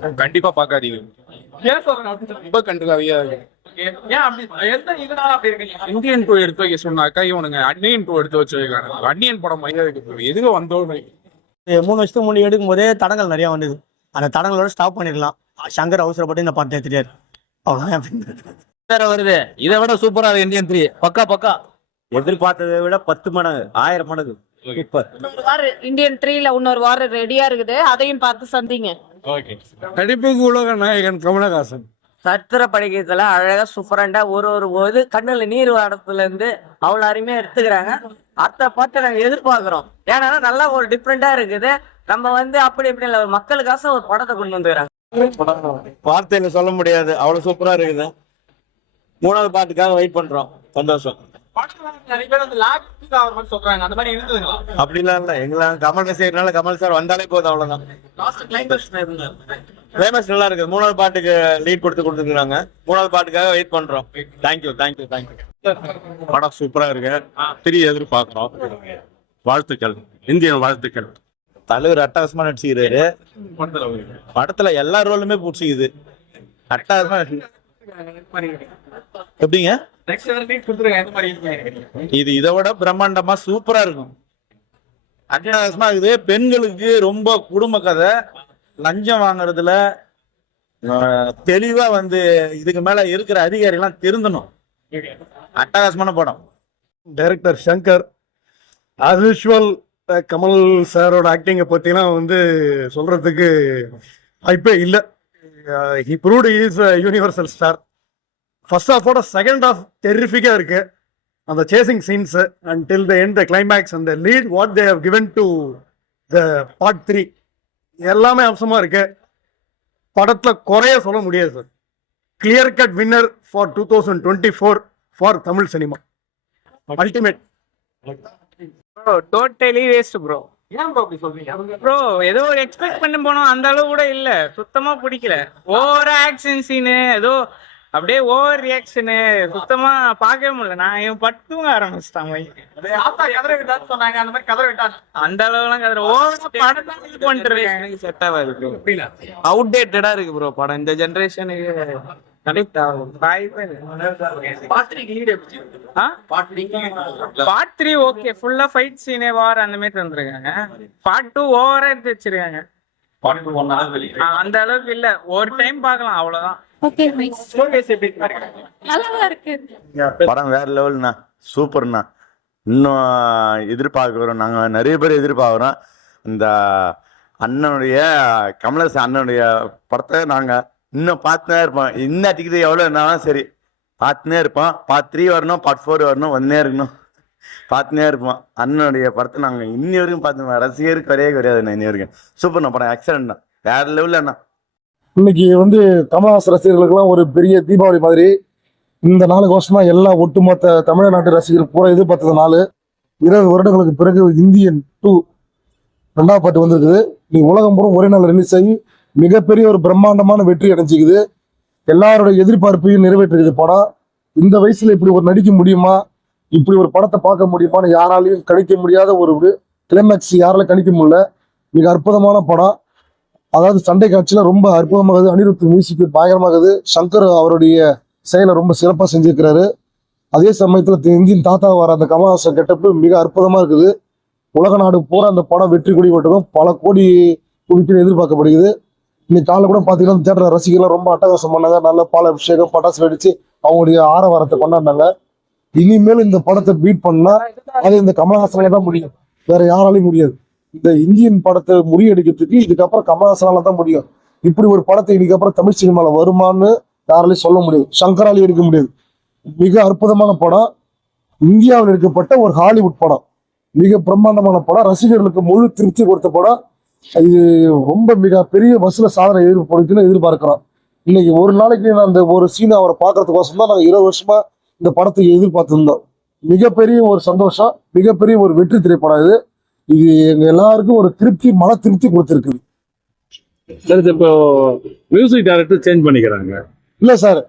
கண்டிப்பா பாக்காதீங்க. ஏன் சொல்றேன் ரொம்ப கண்டுக்காவியா இருக்கு. ஏன் அப்படி எந்த இதனால அப்படி இருக்கீங்க? இந்தியன் டூ எடுத்து வைக்க சொன்னாக்கா இவனுங்க அன்னியன் டூ எடுத்து வச்சு வைக்கிறாங்க. அன்னியன் படம் மையா இருக்கு. எதுக்கு வந்தோன்னு 3 வருஷத்துக்கு முன்னாடி எடுக்கும் போதே தடங்கள் நிறைய வந்தது. அந்த தடங்களோட ஸ்டாப் பண்ணிருக்கலாம். சங்கர் அவசரப்பட்டு இந்த படத்தை எடுத்துட்டாரு. அவ்வளவுதான் வருது. இதை விட சூப்பரா இருக்கு இந்தியன் 3. பக்கா பக்கா. எதிர்பார்த்ததை விட 10 மடங்கு 1000 மடங்கு சூப்பர். இந்தியன் 3ல இன்னொரு வாரம் ரெடியா இருக்குது, அதையும் பார்த்து சந்திங்க. நடிப்புக்கு உலக நாயகன் கமலஹாசன் சரித்திர படிக்கிறதுல அழகா சூப்பரண்டா ஒரு போது கண்ணுல நீர் வரத்துல இருந்து அவ்வளவு அருமையா எடுத்துக்கிறாங்க. அத்தை பார்த்து நாங்க எதிர்பார்க்கிறோம். ஏன்னா நல்லா ஒரு டிஃப்ரெண்டா இருக்குது. நம்ம அப்படி இப்படி இல்ல, மக்களுக்காக ஒரு படத்தை கொண்டு வந்துக்கிறாங்க. வார்த்தையில சொல்ல முடியாது, அவ்வளவு சூப்பரா இருக்குது. 3வது பாட்டுக்காக வெயிட் பண்றோம். சந்தோஷம். நிறைய பேர் லாக் ஆகிற மாதிரி சொல்றாங்க. அந்த மாதிரி இருந்ததுங்களா? அப்படிலாம் இல்ல, எங்களாம் கமல் ரசிகர்னால கமல் சார் வந்தாலே போதும், அவ்வளவுதான். லாஸ்ட் கிளைமேக்ஸ் கிளைமேக்ஸ் நல்லா இருக்குது. 3வது பாட்டுக்கு லீட் கொடுத்துருக்காங்க. 3வது பாட்டுக்காக வெயிட் பண்றோம். தேங்க்யூ. படம் சூப்பரா இருக்கு. 3 எதிர்பார்க்கிறோம். வாழ்த்துக்கள், இந்தியன் வாழ்த்துக்கள். தலைவர் அட்டகாசமா நடிச்சுக்கிறாரு. படத்துல எல்லா ரோலுமே பிடிச்சிக்குது. அட்டகாசமா எப்படிங்க இது இதை விட பிரம்மாண்டமா சூப்பரா இருக்கும். அட்டகாசமா இருக்குது. பெண்களுக்கு ரொம்ப குடும்ப கதை. லஞ்சம் வாங்குறதுல தெளிவா இதுக்கு மேல இருக்கிற அதிகாரிகள் திருந்தணும். அட்டகாசமான படம். Director Shankar as usual Kamal சாரோட ஆக்டிங்கை பற்றிலாம் சொல்கிறதுக்கு வாய்ப்பே இல்லை. He proved is universal star. First ஹாஃபோட செகண்ட் ஹாஃப் டெரிஃபிக்காக இருக்கு. அந்த chasing scenes and till the end the climax அந்த lead what they have given to the part 3 எல்லாமே அம்சமாக இருக்கு. படத்தில் குறைய சொல்ல முடியாது sir. Clear cut winner for 2024 for Tamil cinema. Ultimate. Totally waste bro. ஏன் ப்ரோ அப்படி சொல்றீங்க? ப்ரோ ஏதோ எக்ஸ்பெக்ட் பண்ணி போனோம், அந்த அளவு கூட இல்ல. சுத்தமா பிடிக்கல. ஓவர் ஆக்ஷன் சீனு, ஏதோ அப்படியே ஓவர் ரியாக்ஷனு, சுத்தமா பார்க்கவே முடியல. நான் இவன் பட்டுங்க ஆரம்பிச்சிட்டான். சொன்னாங்க அந்த மாதிரி கதற விட்டாங்க. அந்த அளவுலாம் கதற ஓவர் பண்றேன். செட் ஆகாது. அவுடேட்டடா இருக்கு ப்ரோ படம். இந்த ஜெனரேஷனுக்கு கனெக்ட் ஆகும். பார்ட் 3 ஓகே, ஃபுல்லா ஃபைட் சீனே வார் அந்த மாதிரி தந்துருக்காங்க. பார்ட் 2 ஓவரா எடுத்து வச்சிருக்காங்க. அந்த அளவுக்கு இல்ல. ஒரு டைம் பார்க்கலாம், அவ்வளவுதான். படம் வேற லெவல்ண்ணா, சூப்பர்ண்ணா. இன்னும் எதிர்பார்க்கிறோம். நாங்க நிறைய பேர் எதிர்பார்க்கிறோம். இந்த அண்ணனுடைய கமலஹாசன் அண்ணனுடைய படத்தை நாங்க இன்னும் பார்த்துனே இருப்போம். என்ன டிக்கெட் எவ்வளோ இருந்தாலும் சரி பார்த்துனே இருப்போம். பார்ட் 3 வரணும், பார்ட் 4 வரணும், வந்தே இருக்கணும். பார்த்துனே இருப்போம். அண்ணனுடைய படத்தை நாங்கள் இன்னி வரைக்கும் பார்த்துருவோம். ரசிகருக்கு கிடையாது இன்னி வரைக்கும். சூப்பர்ண்ணா படம், எக்ஸலண்ட்ண்ணா, வேற லெவலில் அண்ணா. இன்னைக்கு கமலஹாசன் ரசிகர்களுக்கெல்லாம் ஒரு பெரிய தீபாவளி மாதிரி. இந்த 4 வருஷமா எல்லா ஒட்டுமொத்த தமிழ்நாட்டு ரசிகர்கள் பூரா எதிர்பார்த்தது 20 வருடங்களுக்கு பிறகு இந்தியன் 2 2வது பாட்டு வந்திருக்குது. இன்னைக்கு உலகம் பூரா ஒரே நாள் ரிலீஸ் ஆகி மிகப்பெரிய ஒரு பிரம்மாண்டமான வெற்றி அடைஞ்சிக்குது. எல்லாருடைய எதிர்பார்ப்பையும் நிறைவேற்றுக்குது படம். இந்த வயசுல இப்படி ஒரு நடிக்க முடியுமா, இப்படி ஒரு படத்தை பார்க்க முடியுமான்னு யாராலையும் கணிக்க முடியாத ஒரு கிளைமேக்ஸ் யாராலும் கணிக்க முடியல. மிக அற்புதமான படம். அதாவது சண்டை காட்சியில ரொம்ப அற்புதமாகுது. அனிருத் மியூசிக் பயங்கரமாகுது. சங்கர் அவருடைய செயலை ரொம்ப சிறப்பாக செஞ்சிருக்கிறாரு. அதே சமயத்துல இந்தியன் தாத்தா வர அந்த கமலஹாசன் கெட்டப்பு மிக அற்புதமா இருக்குது. உலக நாடு பூரா அந்த படம் வெற்றி கொடி கொட்டதும் பல கோடி குவிக்கணும் எதிர்பார்க்கப்படுகிறது. இன்னைக்கு காலையில் கூட பார்த்தீங்கன்னா தேட்டர் ரசிகர்லாம் ரொம்ப அட்டகாசம் பண்ணாங்க. நல்ல பால் அபிஷேகம், பட்டாசு வெடிச்சு அவங்களுடைய ஆரவாரத்தை கொண்டாடினாங்க. இனிமேல் இந்த படத்தை பீட் பண்ணா அது இந்த கமலஹாசனால தான் முடியும், வேற யாராலையும் முடியாது. இந்த இந்தியன் படத்தை முறியடிக்கிறதுக்கு இதுக்கப்புறம் கமலஹாசனால தான் முடியும். இப்படி ஒரு படத்தை இதுக்கப்புறம் தமிழ் சினிமால வருமானு யாராலையும் சொல்ல முடியாது. சங்கராலையும் எடுக்க முடியாது. மிக அற்புதமான படம். இந்தியாவில் எடுக்கப்பட்ட ஒரு ஹாலிவுட் படம். மிக பிரம்மாண்டமான படம். ரசிகர்களுக்கு முழு திருப்தி கொடுத்த படம். இது ரொம்ப மிக பெரிய வசூல சாதனை எதிர்பார்க்கிறோம். இன்னைக்கு ஒரு நாளைக்கு அந்த ஒரு சீனை அவரை பார்க்கறதுக்கோசம் தான் நாங்கள் 20 வருஷமா இந்த படத்தை எதிர்பார்த்திருந்தோம். மிகப்பெரிய ஒரு சந்தோஷம், மிகப்பெரிய ஒரு வெற்றி திரைப்படம் இது. இது எங்க எல்லாருக்கும் ஒரு திருப்தி, மன திருப்தி கொடுத்துருக்குது. சார் இப்போ மியூசிக் டைரக்டர் சேஞ்ச் பண்ணிக்கிறாங்க. இல்ல சார்,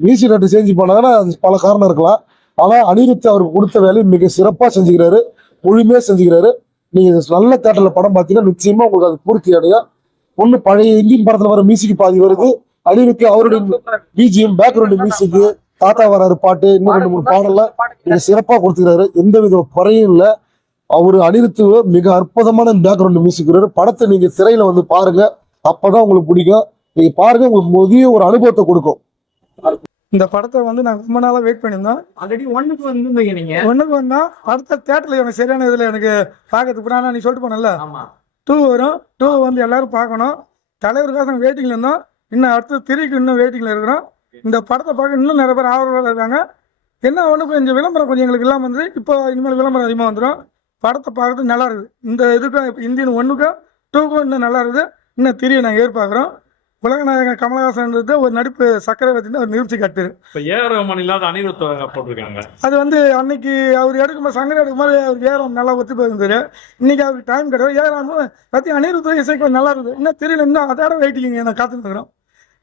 மியூசிக் டைரக்டர் சேஞ்ச் பண்ணாங்கன்னா பல காரணம் இருக்கலாம். ஆனா அனிருத் அவருக்கு கொடுத்த வேலையை மிக சிறப்பா செஞ்சுக்கிறாரு, முழுமையா செஞ்சுக்கிறாரு. நீங்க நல்ல தேட்டர்ல படம் பார்த்தீங்கன்னா நிச்சயமா உங்களுக்கு அது பூர்த்தி அடையும். ஒண்ணு பழைய இந்தியன் படத்துல வர மியூசிக் பாதி வருது, அனிருத் அவருடைய பிஜிஎம் பேக்ரவுண்ட் மியூசிக், தாத்தா வராரு பாட்டு, இன்னும் 2-3 பாடல்ல மிக சிறப்பா கொடுத்துக்கிறாரு. எந்த வித குறையும் இல்ல. அவரு அனிருத் மிக அற்புதமான பேக்ரவுண்ட் மியூசிக். படத்தை நீங்க திரையில வந்து பாருங்க, அப்பதான் உங்களுக்கு பிடிக்கும். நீங்க பாருங்க, உங்களுக்கு புதிய ஒரு அனுபவத்தை கொடுக்கும். இந்த படத்தை வந்து நான் ரொம்ப நாளாக வெயிட் பண்ணியிருந்தோம். ஆல்ரெடி ஒன்னுக்கு வந்துருந்தீங்க நீங்க. ஒன்றுக்கு வந்தோம், படத்தை தேட்டரில் எனக்கு சரியான இதில் எனக்கு பார்க்கறதுக்கு புறானா நீ சொல்லிட்டு போனல, ஆமா 2 வரும். 2 வந்து எல்லாரும் பார்க்கணும். தலைவருக்காக நாங்கள் வெயிட்டிங்கில் இருந்தோம். இன்னும் அடுத்து 3க்கு இன்னும் வெயிட்டிங்கில் இருக்கிறோம். இந்த படத்தை பார்க்க இன்னும் நிறைய பேர் ஆர்வலோட இருக்காங்க. என்ன ஒன்று கொஞ்சம் விளம்பரம் கொஞ்சம் எங்களுக்கு இல்லாமல் வந்து இப்போ இனிமேல் விளம்பரம் அதிகமாக வந்துடும். படத்தை பார்க்கறது நல்லா இருக்குது. இந்த இதுக்கும் இப்போ இந்தியன் 1க்கும் 2க்கும் இன்னும் நல்லா இருக்குது. இன்னும் 3 நாங்கள் எதிர்பார்க்குறோம். உலகநாயகன் கமலஹாசன்றது ஒரு நடிப்பு சக்கரவர்த்தின்னு ஒரு நிறுத்தி கட்டு. இப்ப ஏஆர் ரஹ்மான் இல்லாத அனிருத் போட்டிருக்காங்க. அது வந்து அன்னைக்கு அவர் எடுக்கும்போது சங்கர் எடுக்கும்போது அவருக்கு ஏறம் நல்லா ஒத்து போயிருந்தாரு. இன்னைக்கு அவருக்கு டைம் கிடையாது. ஏறாம பற்றி அனிருத் இசைக்கு நல்லா இருக்குது. இன்னும் தெரியல, இன்னும் அதோட வெயிட்டிங்க நான் காத்துட்டு இருக்கிறோம்.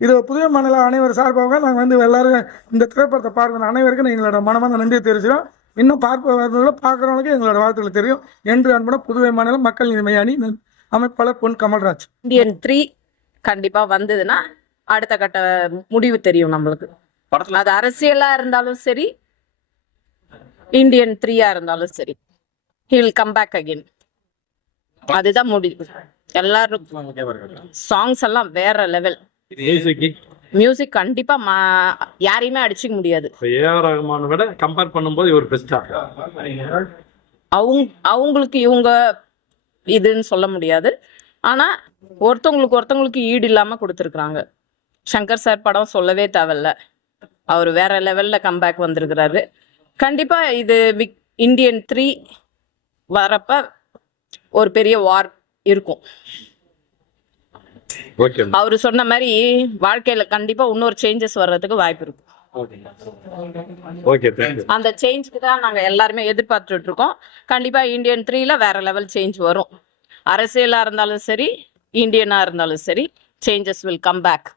இது புதிய மாநில அனைவர் சார்பாக நாங்கள் வந்து எல்லாரும் இந்த திரைப்படத்தை பார்க்கணும் அனைவருக்கும் எங்களோட மனமான நன்றியை தெரிவிக்கிறோம். இன்னும் பார்க்குறவங்களுக்கு எங்களோட வாழ்த்துக்கள் தெரியும் என்று அன்புடன் புதுவை மாநிலம் மக்கள் நீதி மைய அணி அமைப்பாளர் பொன் கமல்ராஜ். இந்தியன் 3 கண்டிப்பா வந்ததுன்னா அடுத்த கட்ட முடிவு தெரியும் நம்மளுக்கு. அது அரசியலா இருந்தாலும் சரி, இந்தியன் 3 இருந்தாலும் சரி, he will come back again. அதுதான் முடிவு. எல்லாரும் சாங்ஸ் எல்லாம் வேற லெவல். மியூசிக் கண்டிப்பா யாரையுமே அடிச்சுக்க முடியாது. ஏஆர் ரஹ்மான் விட கம்பேர் பண்ணும்போது இவர் பெஸ்டா? அவங்களுக்கு இவங்க இதுன்னு சொல்ல முடியாது. ஆனா ஒருத்தவங்களுக்கு ஈடு இல்லாம கொடுத்துருக்குறாங்க. சங்கர் சார் படம் சொல்லவே தேவையில்ல, அவர் வேற லெவல்ல கம்பேக் வந்திருக்கிறாரு. கண்டிப்பா இது இந்தியன் 3 வரப்ப ஒரு பெரிய வார் இருக்கும். அவரு சொன்ன மாதிரி வாழ்க்கையில கண்டிப்பா இன்னொரு சேஞ்சஸ் வர்றதுக்கு வாய்ப்பு இருக்கு. அந்த சேஞ்சுக்கு தான் நாங்க எல்லாருமே எதிர்பார்த்துட்டு இருக்கோம். கண்டிப்பா இந்தியன் 3ல வேற லெவல் சேஞ்ச் வரும். அரசியலா இருந்தாலும் சரி, இந்தியனா இருந்தாலும் சரி, சேஞ்சஸ் வில் கம் பேக்.